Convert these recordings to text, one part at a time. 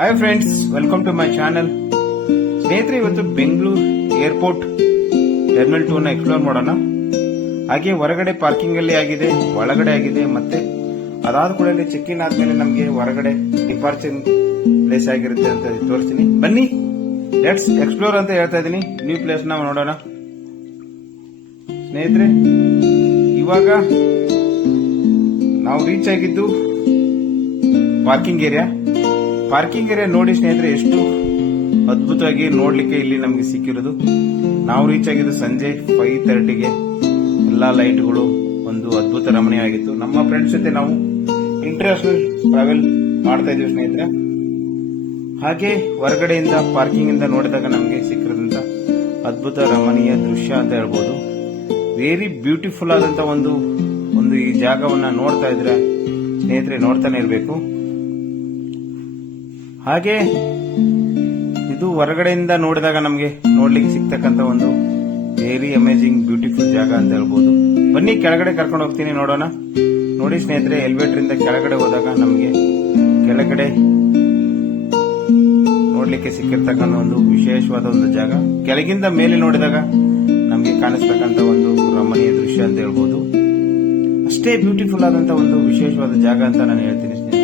Hi friends, welcome to my channel. ಸ್ನೇಹಿತರೆ, ಇವತ್ತು Bengaluru airport terminal 2 ನ ಎಕ್ಸ್ಪ್ಲೋರ್ ಮಾಡೋಣ. ಹಾಗೆ ಹೊರಗಡೆ ಪಾರ್ಕಿಂಗ್ ಅಲ್ಲಿ ಆಗಿದೆ, ಒಳಗಡೆ ಆಗಿದೆ, ಮತ್ತೆ ಅದಾದ ಕೂಡ ಚೆಕ್ ಇನ್ ಆದ್ಮೇಲೆ ನಮಗೆ ಹೊರಗಡೆ ಡಿಪಾರ್ಚರ್ ಪ್ಲೇಸ್ ಆಗಿರುತ್ತೆ ಅಂತ ತೋರಿಸ್ತೀನಿ. ಬನ್ನಿ, ಲೆಟ್ಸ್ ಎಕ್ಸ್ಪ್ಲೋರ್ ಅಂತ ಹೇಳ್ತಾ ಇದೀನಿ. ನ್ಯೂ ಪ್ಲೇಸ್ ನಾವು ನೋಡೋಣ. ಸ್ನೇಹಿತರೆ, ಇವಾಗ ನಾವು ರೀಚ್ ಆಗಿದ್ದು ಪಾರ್ಕಿಂಗ್ ಏರಿಯಾ ನೋಡಿ ಸ್ನೇಹಿತರೆ, ಎಷ್ಟು ಅದ್ಭುತವಾಗಿ ನೋಡ್ಲಿಕ್ಕೆ ಇಲ್ಲಿ ನಮಗೆ ಸಿಕ್ಕಿರೋದು. ನಾವು ರೀಚ್ ಆಗಿದ್ದು ಸಂಜೆ 5:30ಗೆ. ಎಲ್ಲಾ ಲೈಟ್ಗಳು ಒಂದು ಅದ್ಭುತ ರಮಣೀಯವಾಗಿತ್ತು. ನಮ್ಮ ಫ್ರೆಂಡ್ಸ್ ಜೊತೆ ನಾವು ಇಂಟರ್ನ್ಯಾಷನಲ್ ಟ್ರಾವೆಲ್ ಮಾಡ್ತಾ ಇದೀವಿ ಸ್ನೇಹಿತರೆ. ಹಾಗೆ ಹೊರಗಡೆಯಿಂದ ಪಾರ್ಕಿಂಗ್ ಇಂದ ನೋಡಿದಾಗ ನಮಗೆ ಸಿಕ್ಕಿರೋದಂತ ಅದ್ಭುತ ರಮಣೀಯ ದೃಶ್ಯ ಅಂತ ಹೇಳ್ಬೋದು. ವೆರಿ ಬ್ಯೂಟಿಫುಲ್ ಆದಂತ ಒಂದು ಈ ಜಾಗವನ್ನ ನೋಡ್ತಾ ಇದ್ರೆ ಸ್ನೇಹಿತರೆ ನೋಡ್ತಾನೆ ಇರಬೇಕು. ಹಾಗೆ ಇದು ಹೊರಗಡೆಯಿಂದ ನೋಡಿದಾಗ ನಮಗೆ ನೋಡ್ಲಿಕ್ಕೆ ಸಿಗ್ತಕ್ಕಂತ ಒಂದು ವೆರಿ ಅಮೇಜಿಂಗ್ ಬ್ಯೂಟಿಫುಲ್ ಜಾಗ ಅಂತ ಹೇಳ್ಬೋದು. ಬನ್ನಿ, ಕೆಳಗಡೆ ಕರ್ಕೊಂಡು ಹೋಗ್ತೀನಿ, ನೋಡೋಣ. ನೋಡಿ ಸ್ನೇಹಿತರೆ, ಎಲಿವೇಟರ್ ಇಂದ ಕೆಳಗಡೆ ಹೋದಾಗ ನಮಗೆ ಕೆಳಗಡೆ ನೋಡ್ಲಿಕ್ಕೆ ಸಿಕ್ಕಿರ್ತಕ್ಕಂಥ ಒಂದು ವಿಶೇಷವಾದ ಒಂದು ಜಾಗ. ಕೆಳಗಿಂದ ಮೇಲೆ ನೋಡಿದಾಗ ನಮಗೆ ಕಾಣಿಸ್ತಕ್ಕಂಥ ಒಂದು ರಮಣೀಯ ದೃಶ್ಯ ಅಂತ ಹೇಳ್ಬೋದು. ಅಷ್ಟೇ ಬ್ಯೂಟಿಫುಲ್ ಆದಂತ ಒಂದು ವಿಶೇಷವಾದ ಜಾಗ ಅಂತ ನಾನು ಹೇಳ್ತೀನಿ ಸ್ನೇಹಿತರೆ.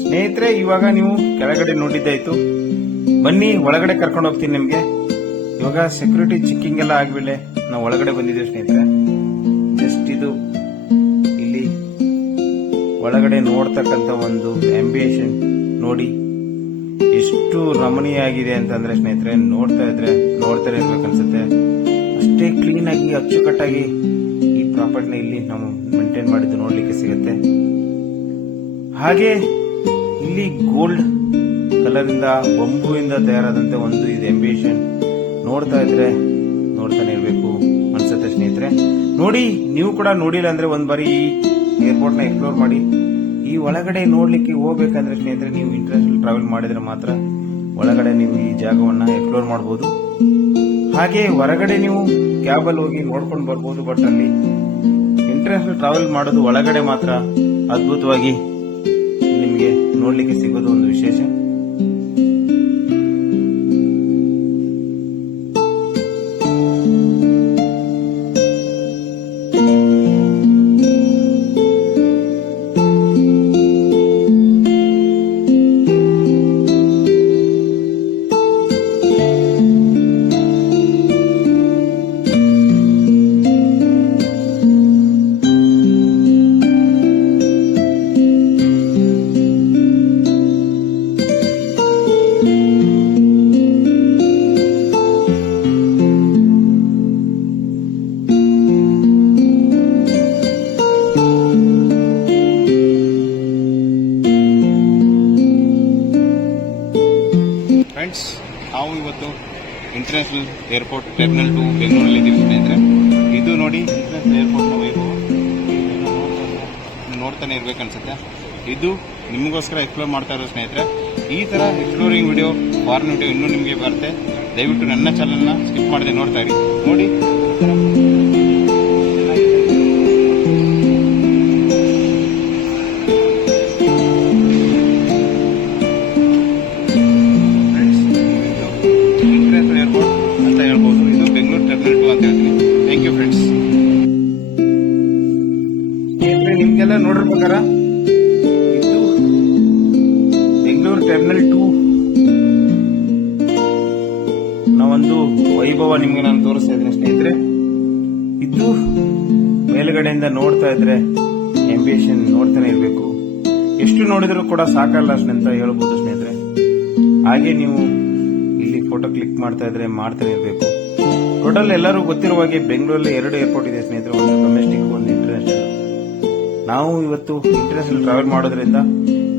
ಸ್ನೇಹಿತರೆ, ಇವಾಗ ನೀವು ಕೆಳಗಡೆ ನೋಡಿದ್ದಾಯ್ತು. ಬನ್ನಿ, ಒಳಗಡೆ ಕರ್ಕೊಂಡು ಹೋಗ್ತೀನಿ ನಿಮ್ಗೆ. ಇವಾಗ ಸೆಕ್ಯೂರಿಟಿ ಚೆಕಿಂಗ್ ಎಲ್ಲ ಆಗ್ಬಿಡೆ ನಾವು ಒಳಗಡೆ ಬಂದಿದ್ದೇವೆ ಸ್ನೇಹಿತರೆ. ಜಸ್ಟ್ ಇದು ಇಲ್ಲಿ ಒಳಗಡೆ ನೋಡ್ತಕ್ಕಂತ ಒಂದು ಆಂಬಿಯೇಷನ್ ನೋಡಿ ಎಷ್ಟು ರಮಣೀಯ ಆಗಿದೆ ಅಂತಂದ್ರೆ ಸ್ನೇಹಿತರೆ, ನೋಡ್ತಾನೆ ಇರ್ಬೇಕನ್ಸುತ್ತೆ. ಅಷ್ಟೇ ಕ್ಲೀನ್ ಆಗಿ ಅಚ್ಚುಕಟ್ಟಾಗಿ ಈ ಪ್ರಾಪರ್ಟಿನ ಇಲ್ಲಿ ನಾವು ಮೇಂಟೈನ್ ಮಾಡಿದ್ದು ನೋಡ್ಲಿಕ್ಕೆ ಸಿಗುತ್ತೆ. ಹಾಗೆ ಇಲ್ಲಿ ಗೋಲ್ಡ್ ಕಲರ್ ಇಂದ ಬಂಬುವಿಂದ ತಯಾರಾದಂತೆ ಒಂದು ಇದು ಆಂಬಿಯೇಷನ್ ನೋಡ್ತಾನೆ ಇರಬೇಕು ಅನ್ಸುತ್ತೆ ಸ್ನೇಹಿತರೆ. ನೋಡಿ, ನೀವು ಕೂಡ ನೋಡಿಲ್ಲ ಅಂದ್ರೆ ಒಂದ್ ಬಾರಿ ಈ ಏರ್ಪೋರ್ಟ್ ನ ಎಕ್ಸ್ಪ್ಲೋರ್ ಮಾಡಿ. ಈ ಒಳಗಡೆ ನೋಡ್ಲಿಕ್ಕೆ ಹೋಗ್ಬೇಕಂದ್ರೆ ಸ್ನೇಹಿತರೆ, ನೀವು ಇಂಟರ್ನ್ಯಾಷನಲ್ ಟ್ರಾವೆಲ್ ಮಾಡಿದ್ರೆ ಮಾತ್ರ ಒಳಗಡೆ ನೀವು ಈ ಜಾಗವನ್ನ ಎಕ್ಸ್ಪ್ಲೋರ್ ಮಾಡಬಹುದು. ಹಾಗೆ ಹೊರಗಡೆ ನೀವು ಕ್ಯಾಬ್ ಅಲ್ಲಿ ಹೋಗಿ ನೋಡ್ಕೊಂಡು ಬರ್ಬೋದು. ಬಟ್ ಅಲ್ಲಿ ಇಂಟರ್ನ್ಯಾಷನಲ್ ಟ್ರಾವೆಲ್ ಮಾಡೋದು ಒಳಗಡೆ ಮಾತ್ರ ಅದ್ಭುತವಾಗಿ ನಿಮಗೆ ನೋಡ್ಲಿಕ್ಕೆ ಸಿಗೋದು ಒಂದು ವಿಶೇಷ. ಫ್ರೆಂಡ್ಸ್, ನಾವು ಇವತ್ತು ಇಂಟರ್ನ್ಯಾಷನಲ್ ಏರ್ಪೋರ್ಟ್ ಟರ್ಮಿನಲ್ 2 ಬೆಂಗಳೂರಲ್ಲಿ ಇದ್ದೀವಿ ಸ್ನೇಹಿತರೆ. ಇದು ನೋಡಿ ಇಂಟರ್ನ್ಯಾಷನಲ್ ಏರ್ಪೋರ್ಟ್ ನ ವೈಭವ ನೋಡ್ತಾನೆ ಇರ್ಬೇಕನ್ಸುತ್ತೆ. ಇದು ನಿಮಗೋಸ್ಕರ ಎಕ್ಸ್ಪ್ಲೋರ್ ಮಾಡ್ತಾ ಇರೋ ಸ್ನೇಹಿತರೆ. ಈ ತರ ಎಕ್ಸ್ಪ್ಲೋರಿಂಗ್ ವಿಡಿಯೋ, ಫಾರಿನ್ ವಿಡಿಯೋ ಇನ್ನೂ ನಿಮಗೆ ಬರುತ್ತೆ. ದಯವಿಟ್ಟು ನನ್ನ ಚಾನಲ್ ನ ಸ್ಕಿಪ್ ಮಾಡದೆ ನೋಡ್ತಾ ಇರಿ. ನೋಡಿ, ನಿಮ್ಗೆಲ್ಲ ನೋಡಿರ್ಬೇಕಾರ ಇದು ಬೆಂಗಳೂರು ಟರ್ಮಿನಲ್ 2 ನಾವೊಂದು ವೈಭವ ನಿಮ್ಗೆ ನಾನು ತೋರಿಸ್ತಾ ಇದ್ದೀನಿ ಸ್ನೇಹಿತರೆ. ಇದು ಮೇಲ್ಗಡೆಯಿಂದ ನೋಡ್ತಾ ಇದ್ರೆ ಆಂಬಿಯೇಷನ್ ನೋಡ್ತಾನೆ ಇರಬೇಕು. ಎಷ್ಟು ನೋಡಿದ್ರು ಕೂಡ ಸಾಕಲ್ಲ ಅಂತ ಹೇಳ್ಬೋದು ಸ್ನೇಹಿತರೆ. ಹಾಗೆ ನೀವು ಇಲ್ಲಿ ಫೋಟೋ ಕ್ಲಿಕ್ ಮಾಡ್ತಾ ಇದ್ರೆ ಮಾಡ್ತಾನೆ ಇರಬೇಕು. ಟೋಟಲ್ ಎಲ್ಲರೂ ಗೊತ್ತಿರುವ ಹಾಗೆ ಬೆಂಗಳೂರಲ್ಲಿ 2 ಏರ್ಪೋರ್ಟ್ ಇದೆ ಸ್ನೇಹಿತರೆ, ಒಂದು ಡೊಮೆಸ್ಟಿಕ್, ಒಂದು ಇಂಟರ್ನ್ಯಾಷನಲ್. ನಾವು ಇವತ್ತು ಇಂಟರ್ನ್ಯಾಷನಲ್ ಟ್ರಾವೆಲ್ ಮಾಡೋದ್ರಿಂದ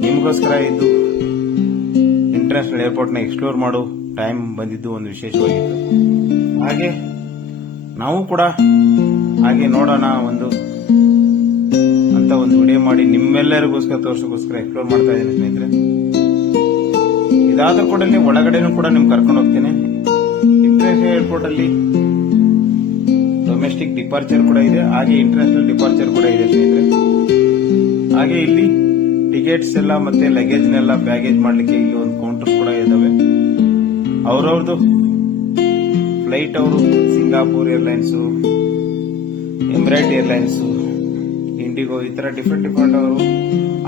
ನಿಮಗೋಸ್ಕರ ಇದು ಇಂಟರ್ನ್ಯಾಷನಲ್ ಏರ್ಪೋರ್ಟ್ ನ ಎಕ್ಸ್ಪ್ಲೋರ್ ಮಾಡೋ ಟೈಮ್ ಬಂದಿದ್ದು ಒಂದು ವಿಶೇಷವಾಗಿತ್ತು. ಹಾಗೆ ನಾವು ಕೂಡ ಹಾಗೆ ನೋಡೋಣ ಒಂದು ವಿಡಿಯೋ ಮಾಡಿ ನಿಮ್ಮೆಲ್ಲರಿಗೋಸ್ಕರ ತೋರ್ಸೋಕೋಸ್ಕರ ಎಕ್ಸ್ಪ್ಲೋರ್ ಮಾಡ್ತಾ ಇದ್ದೀನಿ ಸ್ನೇಹಿತರೆ. ಇದಾದ ಕೂಡಲೇ ಒಳಗಡೆನೂ ಕೂಡ ನಿಮ್ಗೆ ಕರ್ಕೊಂಡು ಹೋಗ್ತೇನೆ. ಇಂಟರ್ನ್ಯಾಷನಲ್ ಏರ್ಪೋರ್ಟ್ ಅಲ್ಲಿ ಡೊಮೆಸ್ಟಿಕ್ ಡಿಪಾರ್ಚರ್ ಕೂಡ ಇದೆ, ಹಾಗೆ ಇಂಟರ್ನ್ಯಾಷನಲ್ ಡಿಪಾರ್ಚರ್ ಕೂಡ ಇದೆ ಸ್ನೇಹಿತರೆ. ಹಾಗೆ ಇಲ್ಲಿ ಟಿಕೆಟ್ಸ್ ಎಲ್ಲ ಮತ್ತೆ ಲಗೇಜ್ನೆಲ್ಲ ಬ್ಯಾಗೇಜ್ ಮಾಡ್ಲಿಕ್ಕೆ ಇಲ್ಲಿ ಒಂದು ಕೌಂಟರ್ಸ್ ಕೂಡ ಇದಾವೆ. ಅವ್ರವ್ರದ್ದು ಫ್ಲೈಟ್ ಅವರು Singapore airlines, emirate airlines, IndiGo, ಈ ತರ ಡಿಫ್ರೆಂಟ್ ಅವರು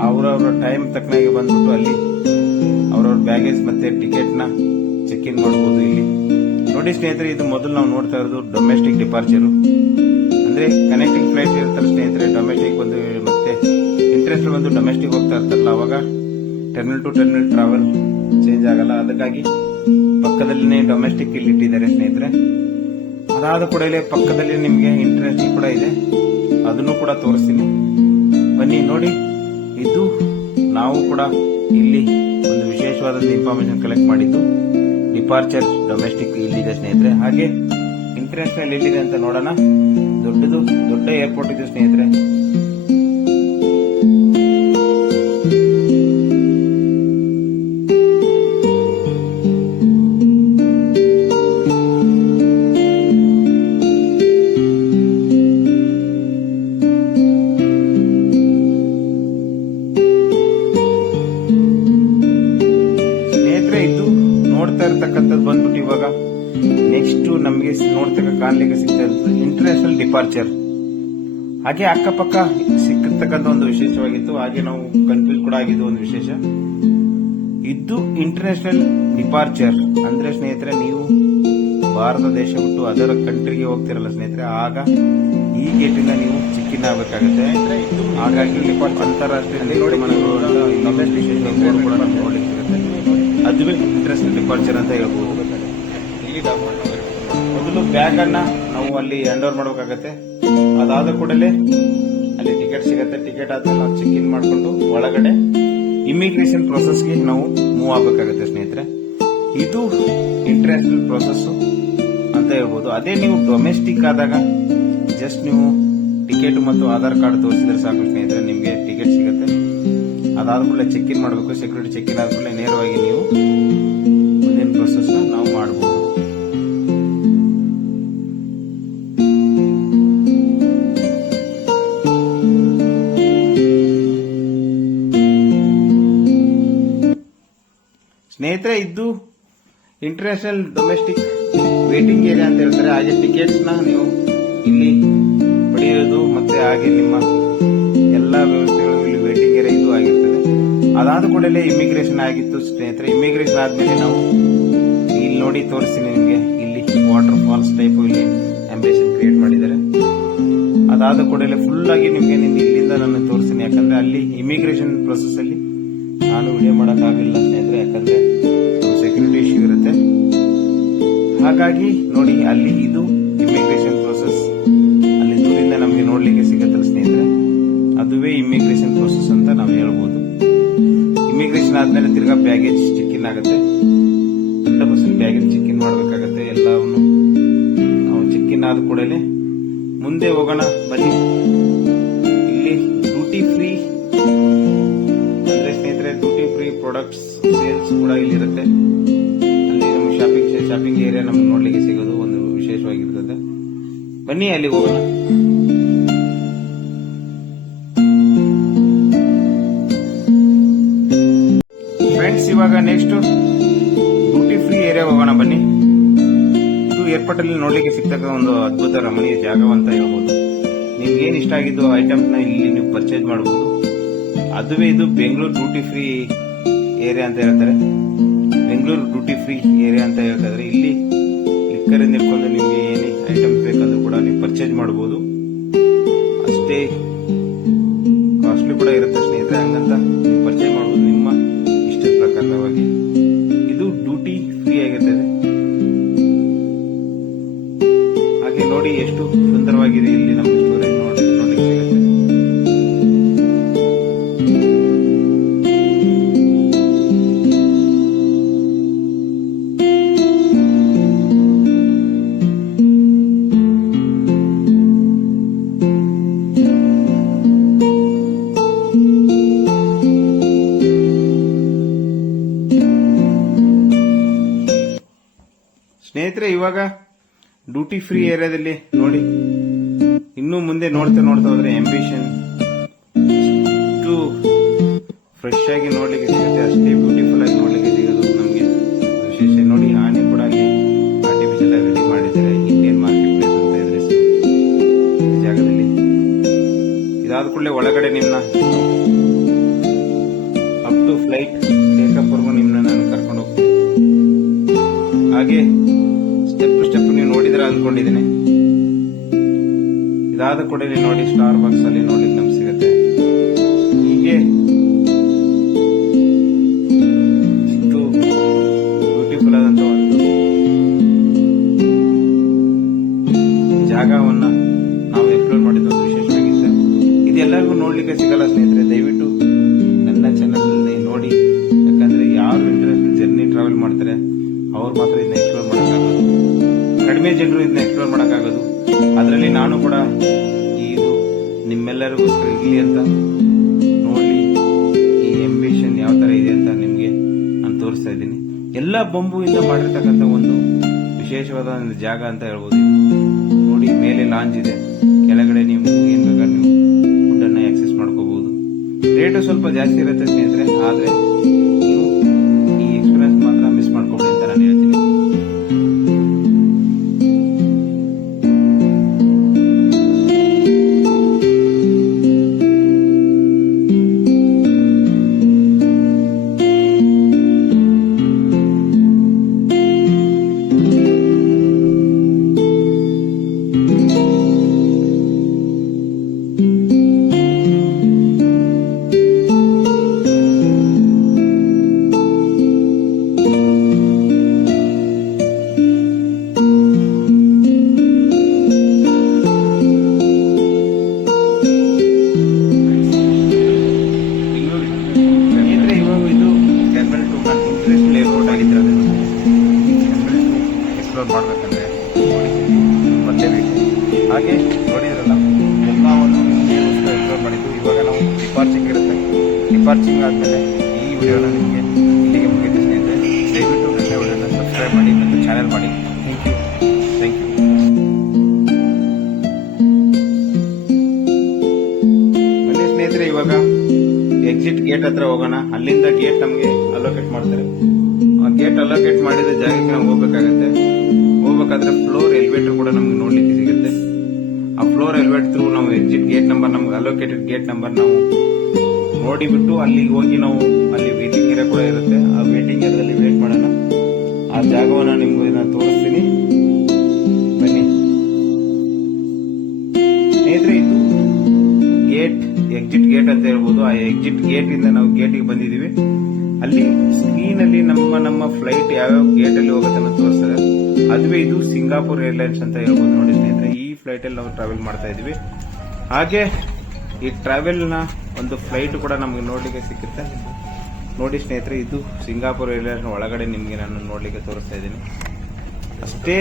ಅವರವರ ಟೈಮ್ ತಕ್ಕನಾಗಿ ಬಂದ್ಬಿಟ್ಟು ಅಲ್ಲಿ ಅವರವ್ರ ಬ್ಯಾಗೇಜ್ ಮತ್ತೆ ಟಿಕೆಟ್ ನ ಚೆಕ್ ಇನ್ ಮಾಡಬಹುದು. ಇಲ್ಲಿ ನೋಡಿ ಸ್ನೇಹಿತರೆ, ಇದು ಮೊದಲು ನಾವು ನೋಡ್ತಾ ಇರೋದು ಡೊಮೆಸ್ಟಿಕ್ ಡಿಪಾರ್ಚರ್, ಅಂದ್ರೆ ಕನೆಕ್ಟಿಂಗ್ ಫ್ಲೈಟ್ ಇರ್ತಾರೆ ಸ್ನೇಹಿತರೆ. ಡೊಮೆಸ್ಟಿಕ್ ಒಂದು ಮತ್ತೆ ಇಂಟರ್ನ್ಯಾಷನಲ್ ಒಂದು ಡೊಮೆಸ್ಟಿಕ್ ಹೋಗ್ತಾ ಇರ್ತಾರಲ್ಲ, ಅವಾಗ terminal to terminal travel change ಆಗಲ್ಲ. ಅದಕ್ಕಾಗಿ ಪಕ್ಕದಲ್ಲಿನೇ ಡೊಮೆಸ್ಟಿಕ್ ಇಲ್ಲಿ ಇಟ್ಟಿದ್ದಾರೆ ಸ್ನೇಹಿತರೆ. ಅದಾದ ಕೂಡಲೇ ಪಕ್ಕದಲ್ಲಿ ನಿಮಗೆ ಇಂಟರ್ನ್ಯಾಷನಲ್ ಕೂಡ ಇದೆ, ಅದನ್ನು ಕೂಡ ತೋರಿಸ್ತೀನಿ ಬನ್ನಿ ನೋಡಿ. ಇದು ನಾವು ಕೂಡ ಇಲ್ಲಿ ಒಂದು ವಿಶೇಷವಾದ ಇನ್ಫಾರ್ಮೇಶನ್ ಕಲೆಕ್ಟ್ ಮಾಡಿದ್ದು. ಡಿಪಾರ್ಚರ್ ಡೊಮೆಸ್ಟಿಕ್ ಇಲ್ಲಿದೆ ಸ್ನೇಹಿತರೆ. ಹಾಗೆ ಇಂಟರ್ನ್ಯಾಷನಲ್ ಎಲ್ಲಿದೆ ಅಂತ ನೋಡೋಣ. ದೊಡ್ಡ ಏರ್ಪೋರ್ಟ್ ಇದೆ ಸ್ನೇಹಿತರೆ. ನೋಡ್ತಾ ಇರತಕ್ಕಂಥದ್ದು ಬಂದ್ಬಿಟ್ಟು ಇವಾಗ ನೆಕ್ಸ್ಟ್ ನಮಗೆ ಕಾಣ್ಲಿಕ್ಕೆ ಸಿಗ್ತಾ ಇರೋದು ಇಂಟರ್ನ್ಯಾಷನಲ್ ಡಿಪಾರ್ಚರ್. ಹಾಗೆ ಅಕ್ಕಪಕ್ಕ ಸಿಕ್ಕತಕ್ಕಂಥ ಒಂದು ವಿಶೇಷವಾಗಿತ್ತು. ಹಾಗೆ ನಾವು ಕನ್ಫ್ಯೂಸ್ ಕೂಡ ಆಗಿದ್ದು ಒಂದು ವಿಶೇಷ. ಇದು ಇಂಟರ್ನ್ಯಾಷನಲ್ ಡಿಪಾರ್ಚರ್ ಅಂದ್ರೆ ಸ್ನೇಹಿತರೆ, ನೀವು ಭಾರತ ದೇಶ ಬಿಟ್ಟು ಅದರ ಕಂಟ್ರಿಗೆ ಹೋಗ್ತಿರಲ್ಲ ಸ್ನೇಹಿತರೆ, ಆಗ ಈ ಗೇಟಿಂದ ನೀವು ಚೆಕ್ ಇನ್ ಆಗಬೇಕಾಗುತ್ತೆ. ಹಾಗಾಗಿ ಅಂತಾರಾಷ್ಟ್ರೀಯ ವಿಮಾನಗಳು ಕೂಡ ನೋಡ್ಲಿಕ್ಕೆ ಸಿಗುತ್ತೆ. ಅದುವೇ ಇಂಟರ್ನ್ಯಾಷನಲ್ ಡಿಪಾರ್ಚರ್ ಅಂತ ಹೇಳ್ಬೋದು. ಮೊದಲು ಬ್ಯಾಗ್ ಅನ್ನ ನಾವು ಅಲ್ಲಿ ಹ್ಯಾಂಡ್ ಓವರ್ ಮಾಡಬೇಕಾಗತ್ತೆ. ಅದಾದ ಕೂಡಲೇ ಅಲ್ಲಿ ಟಿಕೆಟ್ ಸಿಗತ್ತೆ. ಟಿಕೆಟ್ ಆದ್ಮೇಲೆ ನಾವು ಚೆಕ್ ಇನ್ ಮಾಡಿಕೊಂಡು ಒಳಗಡೆ ಇಮಿಗ್ರೇಷನ್ ಪ್ರೋಸೆಸ್ಗೆ ನಾವು ಮೂವ್ ಆಗಬೇಕಾಗತ್ತೆ ಸ್ನೇಹಿತರೆ. ಇದು ಇಂಟರ್ನ್ಯಾಷನಲ್ ಪ್ರೋಸೆಸ್ ಅಂತ ಹೇಳ್ಬೋದು. ಅದೇ ನೀವು ಡೊಮೆಸ್ಟಿಕ್ ಆದಾಗ ಜಸ್ಟ್ ನೀವು ಟಿಕೆಟ್ ಮತ್ತು ಆಧಾರ್ ಕಾರ್ಡ್ ತೋರಿಸಿದ್ರೆ ಸಾಕು ಸ್ನೇಹಿತರೆ, ನಿಮಗೆ ಟಿಕೆಟ್ ಸಿಗುತ್ತೆ. ಅದಾದ ಕೂಡಲೇ ಚೆಕ್ ಇನ್ ಮಾಡಬೇಕು. ಸೆಕ್ಯೂರಿಟಿ ಚೆಕ್ ಇನ್ ಆದ್ಮೇಲೆ ನೇರವಾಗಿ ನೀವು ಮುಂದಿನ ಪ್ರೊಸೆಸ್ ನಾವು ಮಾಡಬಹುದು. ಸ್ನೇಹಿತರೆ, ಇದು ಇಂಟರ್ನ್ಯಾಷನಲ್ ಡೊಮೆಸ್ಟಿಕ್ ವೇಟಿಂಗ್ ಏರಿಯಾ ಅಂತ ಹೇಳ್ತಾರೆ. ಹಾಗೆ ಟಿಕೆಟ್ಸ್ ನ ನೀವು ಇಲ್ಲಿ ಪಡೆಯೋದು ಮತ್ತೆ ಹಾಗೆ ನಿಮ್ಮ ಎಲ್ಲಾ ವ್ಯವಸ್ಥೆಗಳು ಇಲ್ಲಿ ವೇಟಿಂಗ್ ಏರಿಯಾ ಇದು ಆಗಿರ್ತದೆ. ಅದಾದ ಕೂಡಲೇ ಇಮಿಗ್ರೇಷನ್ ಆಗಿತ್ತು ಸ್ನೇಹಿತರೆ. ಇಮಿಗ್ರೇಷನ್ ಆದ್ಮೇಲೆ ನಾವು ಇಲ್ಲಿ ನೋಡಿ ತೋರಿಸ್ತೀನಿ ನಿಮಗೆ. ಇಲ್ಲಿ ವಾಟರ್ ಫಾಲ್ಸ್ ಟೈಪ್ ಇಲ್ಲಿ ಅಂಬೇಷನ್ ಕ್ರಿಯೇಟ್ ಮಾಡಿದ್ದಾರೆ. ಅದಾದ ಕೂಡಲೇ ಫುಲ್ ಆಗಿ ನಿಮಗೆ ಇಲ್ಲಿಂದ ನಾನು ತೋರಿಸ್ತೀನಿ. ಯಾಕಂದ್ರೆ ಅಲ್ಲಿ ಇಮಿಗ್ರೇಷನ್ ಪ್ರೊಸೆಸ್ ಅಲ್ಲಿ ನಾನು ವಿಡಿಯೋ ಮಾಡೋಕ್ಕಾಗಲಿಲ್ಲ ಸ್ನೇಹಿತರೆ, ಯಾಕಂದ್ರೆ ಸೆಕ್ಯೂರಿಟಿ ಇಶ್ಯೂ ಇರುತ್ತೆ. ಹಾಗಾಗಿ ನೋಡಿ, ಅಲ್ಲಿ ಇದು ಇಮಿಗ್ರೇಷನ್ ಪ್ರೊಸೆಸ್ ಅಲ್ಲಿ ದೂರಿಂದ ನಮಗೆ ನೋಡ್ಲಿಕ್ಕೆ ಸಿಗುತ್ತಲ್ಲ ಸ್ನೇಹಿತರೆ, ಅದುವೇ ಇಮಿಗ್ರೇಷನ್ ಪ್ರೊಸೆಸ್ ಅಂತ ನಾವು ಹೇಳ್ಬೋದು. ಇಮಿಗ್ರೇಷನ್ ಆದ್ಮೇಲೆ ತಿರ್ಗಾ ಬ್ಯಾಗೇಜ್ ಚೆಕ್ ಇನ್ ಆಗುತ್ತೆ. 100% ಬ್ಯಾಗೇಜ್ ಚೆಕ್ ಇನ್ ಮಾಡಬೇಕಾಗತ್ತೆ. ಎಲ್ಲವನ್ನು ನಾವು ಚೆಕ್ ಇನ್ ಆದ ಕೂಡಲೇ ಮುಂದೆ ಹೋಗೋಣ ಬನ್ನಿ. ಇಲ್ಲಿ ಡ್ಯೂಟಿ ಫ್ರೀ ಅಂದ್ರೆ ಸ್ನೇಹಿತರೆ, ಡ್ಯೂಟಿ ಫ್ರೀ ಪ್ರಾಡಕ್ಟ್ಸ್ ಸೇಲ್ಸ್ ಕೂಡ ಇಲ್ಲಿರುತ್ತೆ. ಅಲ್ಲಿ ನಮ್ಗೆ ಶಾಪಿಂಗ್ ಏರಿಯಾ ನಮ್ಗೆ ನೋಡ್ಲಿಕ್ಕೆ ಸಿಗೋದು ಒಂದು ವಿಶೇಷವಾಗಿರ್ತದೆ. ಬನ್ನಿ ಅಲ್ಲಿ ಹೋಗೋಣ. ಫ್ರೆಂಡ್ಸ್, ಇವಾಗ ನೆಕ್ಸ್ಟ್ ಡ್ಯೂಟಿ ಫ್ರೀ ಏರಿಯಾ ಹೋಗೋಣ ಬನ್ನಿ. ಇದು ಏರ್ಪೋರ್ಟ್ ಅಲ್ಲಿ ನೋಡ್ಲಿಕ್ಕೆ ಸಿಗ್ತಕ್ಕ ಒಂದು ಅದ್ಭುತ ರಮಣೀಯ ಜಾಗವಂತ ಹೇಳ್ಬೋದು. ನಿಮ್ಗೆ ಏನ್ ಇಷ್ಟ ಆಗಿದ್ದು ಐಟಮ್ಸ್ ನ ಇಲ್ಲಿ ನೀವು ಪರ್ಚೇಸ್ ಮಾಡಬಹುದು. ಅದುವೇ ಇದು ಬೆಂಗಳೂರು ಡ್ಯೂಟಿ ಫ್ರೀ ಏರಿಯಾ ಅಂತ ಹೇಳ್ತಾರೆ. ಬೆಂಗಳೂರು ಡ್ಯೂಟಿ ಫ್ರೀ ಏರಿಯಾ ಅಂತ ಹೇಳ್ತಾರೆ. ಇಲ್ಲಿ ಲಿಕ್ಕರ್ ಇಂದ ಹಿಡ್ಕೊಂಡು ನಿಮ್ಗೆ ಏನೇ ಐಟಮ್ಸ್ ಬೇಕಂದ್ರೂ ಕೂಡ ನೀವು ಪರ್ಚೇಸ್ ಮಾಡಬಹುದು. ಅಷ್ಟೇ ಕಾಸ್ಟ್ಲಿ ಕೂಡ ಇರುತ್ತೆ ಸ್ನೇಹಿತರೆ. ಹಂಗಂತ ನೀವು ಪರ್ಚೇಸ್ ಮಾಡಬಹುದು ನಿಮ್ಮ ಇಷ್ಟದ ಪ್ರಕಾರವಾಗಿ. ಇದು ಡ್ಯೂಟಿ ಫ್ರೀ ಆಗಿರ್ತದೆ. ಸ್ನೇಹಿತರೆ, ಇವಾಗ ಡ್ಯೂಟಿ ಫ್ರೀ ಏರಿಯಾದಲ್ಲಿ ನೋಡಿ, ಇನ್ನು ಮುಂದೆ ನೋಡ್ತಾ ಹೋದ್ರೆ ಅಂಬಿಷನ್ ಅಷ್ಟು ಫ್ರೆಶ್ ಆಗಿ ನೋಡ್ಲಿಕ್ಕೆ ಸಿಗುತ್ತೆ, ಅಷ್ಟೇ ಬ್ಯೂಟಿಫುಲ್ ಆಗಿ ನೋಡ್ಲಿಕ್ಕೆ ಸಿಗೋದು ನಮಗೆ ವಿಶೇಷ. ನೋಡಿ, ಆನೆ ಕೂಡ ಅಲ್ಲಿ ಆರ್ಟಿಫಿಷಿಯಲ್ ಆಗಿ ರೆಡಿ ಮಾಡಿದ್ದಾರೆ. ಇಂಡಿಯನ್ ಮಾರ್ಕೆಟ್ ಪ್ಲೇಸ್ ಅಂತ ಇದ್ರೆ ಈ ಜಾಗದಲ್ಲಿ. ಇದಾದ ಕೂಡಲೇ ಒಳಗಡೆ ನಿಮ್ನ ಅಪ್ ಟು ಫ್ಲೈಟ್ ಟೇಕಪ್ ವರ್ಗು ನಿಮ್ನ ನಾನು ಕರ್ಕೊಂಡು ಹೋಗ್ತೀನಿ. ಹಾಗೆ ಸ್ಟೆಪ್ ನೀವು ನೋಡಿದ್ರೆ ಅಂದ್ಕೊಂಡಿದ್ದೀನಿ. ಇದಾದ ಕೂಡಲೇ ನೋಡಿ, ಸ್ಟಾರ್ ಬಾಕ್ಸ್ ಅಲ್ಲಿ ನೋಡ್ಲಿಕ್ಕೆ ನಮ್ಗೆ ಸಿಗುತ್ತೆ. ಹೀಗೆ ಇಷ್ಟು ಬ್ಯೂಟಿಫುಲ್ ಆದಂತ ಒಂದು ಜಾಗವನ್ನ ನಾವು ಎಕ್ಸ್ಪ್ಲೋರ್ ಮಾಡಿದ ಒಂದು ವಿಶೇಷವಾಗಿತ್ತು. ಇದೆಲ್ಲರಿಗೂ ನೋಡ್ಲಿಕ್ಕೆ ಸಿಗಲ್ಲ ಸ್ನೇಹಿತರೆ. ದಯವಿಟ್ಟು ನನ್ನ ಚಾನಲ್ ನೋಡಿ, ಯಾಕಂದ್ರೆ ಯಾರು ಇಂಟರ್ನ್ಯಾಷನಲ್ ಜರ್ನಿ ಟ್ರಾವೆಲ್ ಮಾಡ್ತಾರೆ ಅವ್ರು ಮಾತ್ರ ಇದನ್ನ ಎಕ್ಸ್ಪ್ಲೋರ್ ಮಾಡೋಕ್ಕಾಗೋದು. ಕಡಿಮೆ ಜನರು ಇದನ್ನ ಎಕ್ಸ್ಪ್ಲೋರ್ ಮಾಡೋಕ್ಕಾಗೋದು. ಅದರಲ್ಲಿ ನಾನು ಕೂಡ ಇದು ನಿಮ್ಮೆಲ್ಲರಿಗೋಸ್ಕರ ಇರಲಿ ಅಂತ ನೋಡಿ ಈ ಅಂಬಿಷನ್ ಯಾವ ತರ ಇದೆ ಅಂತ ನಿಮ್ಗೆ ನಾನು ತೋರಿಸ್ತಾ ಇದ್ದೀನಿ. ಎಲ್ಲ ಬಂಬುವಿಂದ ಮಾಡಿರ್ತಕ್ಕಂಥ ಒಂದು ವಿಶೇಷವಾದ ಒಂದು ಜಾಗ ಅಂತ ಹೇಳ್ಬೋದು. ನೋಡಿ, ಮೇಲೆ ಲಾಂಚ್ ಇದೆ, ಕೆಳಗಡೆ ನೀವು ಏನ್ ಬೇಕಾದ್ರೆ ನೀವು ಫುಡ್ ಅನ್ನ ಆಕ್ಸೆಸ್ ಮಾಡ್ಕೋಬಹುದು. ರೇಟು ಸ್ವಲ್ಪ ಜಾಸ್ತಿ ಇರುತ್ತೆ ಸ್ನೇಹಿತರೆ, ಆದ್ರೆ ನೀವು ಈ ಎಕ್ಸ್ಪೀರಿಯನ್ಸ್ ಮಾತ್ರ ಮಿಸ್ ಮಾಡ್ಕೋಬೇಡಿ ಅಂತ ನಾನು ಹೇಳ್ತೀನಿ. ಮಾಡಬೇಕಂದ್ರೆ ಬರಲೇಬೇಕು. ಹಾಗೆ ನೋಡಿದ್ರಲ್ಲ, ನಾವು ಎಕ್ಸ್ಪ್ಲೋರ್ ಮಾಡಿದ್ದು. ಇವಾಗ ನಾವು ಡಿಪಾರ್ಚಿಂಗ್ ಇರುತ್ತೆ. ಡಿಪಾರ್ಚಿಂಗ್ ಆದಮೇಲೆ ಈ ವಿಡಿಯೋನ ನಿಮಗೆ ಇಲ್ಲಿಗೆ ಮುಗಿದು ಸ್ನೇಹಿತರೆ. ದಯವಿಟ್ಟು ನನ್ನ ವಿಡಿಯೋನ ಸಬ್ಸ್ಕ್ರೈಬ್ ಮಾಡಿ ಮತ್ತು ಚಾನೆಲ್ ಮಾಡಿ. Thank you. ಬನ್ನಿ ಸ್ನೇಹಿತರೆ, ಇವಾಗ ಎಕ್ಸಿಟ್ ಗೇಟ್ ಹತ್ರ ಹೋಗೋಣ. ಅಲ್ಲಿಂದ ಗೇಟ್ ನಮಗೆ ಅಲೋಕೇಟ್ ಮಾಡ್ತಾರೆ. ಆ ಗೇಟ್ ಅಲೋಕೇಟ್ ಮಾಡಿದ ಜಾಗಕ್ಕೆ ನಾವು ಹೋಗ್ಬೇಕಾಗತ್ತೆ. ಹೋಗ್ಬೇಕಾದ್ರೆ ಫ್ಲೋರ್ ಎಲಿವೇಟರ್ ಕೂಡ ನಮ್ಗೆ ನೋಡ್ಲಿಕ್ಕೆ ಸಿಗುತ್ತೆ. ಆ ಫ್ಲೋರ್ ಎಲಿವೇಟರ್ ಥ್ರೂ ನಾವು ಎಕ್ಸಿಟ್ ಗೇಟ್ ನಂಬರ್, ನಮ್ಗೆ ಅಲೋಕೇಟೆಡ್ ಗೇಟ್ ನಂಬರ್ ನಾವು ನೋಡಿಬಿಟ್ಟು ಅಲ್ಲಿಗೆ ಹೋಗಿ ನಾವು ಅಲ್ಲಿ ವೇಟಿಂಗ್ ಏರಿಯಾ ಕೂಡ ಇರುತ್ತೆ. ಆ ವೇಟಿಂಗ್ ಏರಿಯಾದಲ್ಲಿ ವೇಟ್ ಮಾಡೋಣ. ಆ ಜಾಗವನ್ನು ನಿಮ್ಗೆ ನಾನು ತೋರಿಸ್ತೀನಿ, ಬನ್ನಿ ಸ್ನೇಹಿತರೆ. ಇದು ಗೇಟ್, ಎಕ್ಸಿಟ್ ಗೇಟ್ ಅಂತ ಹೇಳ್ಬೋದು. ಆ ಎಕ್ಸಿಟ್ ಗೇಟ್ ಇಂದ ನಾವು ಗೇಟಿಗೆ ಬಂದಿದೀವಿ. ಅಲ್ಲಿ ಸ್ಕ್ರೀನ್ ಅಲ್ಲಿ ನಮ್ಮ ಫ್ಲೈಟ್ ಯಾವ್ಯಾವ ಗೇಟ್ ಅಲ್ಲಿ ಹೋಗುತ್ತೆ ಅಂತ ತೋರಿಸ್ತದೆ. ಅದುವೇ ಇದು ಸಿಂಗಾಪುರ್ ಏರ್ಲೈನ್ಸ್ ಅಂತ ಹೇಳ್ಬೋದು. ನೋಡಿ ಸ್ನೇಹಿತರೆ, ಈ ಫ್ಲೈಟ್ ಅಲ್ಲಿ ನಾವು ಟ್ರಾವೆಲ್ ಮಾಡ್ತಾ ಇದೀವಿ. ಹಾಗೆ ಈ ಟ್ರಾವೆಲ್ ನ ಒಂದು ಫ್ಲೈಟ್ ಕೂಡ ನಮಗೆ ನೋಡ್ಲಿಕ್ಕೆ ಸಿಕ್ಕುತ್ತೆ. ನೋಡಿ ಸ್ನೇಹಿತರೆ, ಇದು ಸಿಂಗಾಪುರ್ ಏರ್ಲೈನ್ಸ್ ಒಳಗಡೆ ನಿಮ್ಗೆ ನಾನು ನೋಡ್ಲಿಕ್ಕೆ ತೋರಿಸ್ತಾ ಇದ್ದೀನಿ. ಅಷ್ಟೇ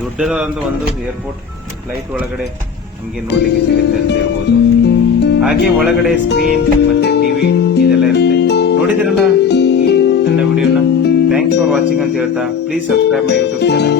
ದೊಡ್ಡದಾದಂತ ಒಂದು ಏರ್ಪೋರ್ಟ್ ಫ್ಲೈಟ್ ಒಳಗಡೆ ನಮಗೆ ನೋಡ್ಲಿಕ್ಕೆ ಸಿಗುತ್ತೆ ಅಂತ ಹೇಳ್ಬೋದು. ಹಾಗೆ ಒಳಗಡೆ ಸ್ಕ್ರೀನ್ ಮತ್ತೆ ಟಿವಿ ಇದೆಲ್ಲ ಇರುತ್ತೆ. ನೋಡಿದಿರಲ್ಲ ಈ ನನ್ನ ವಿಡಿಯೋನ. ಥ್ಯಾಂಕ್ಸ್ ಫಾರ್ ವಾಚಿಂಗ್ ಅಂತ ಹೇಳ್ತಾ, please subscribe my YouTube channel.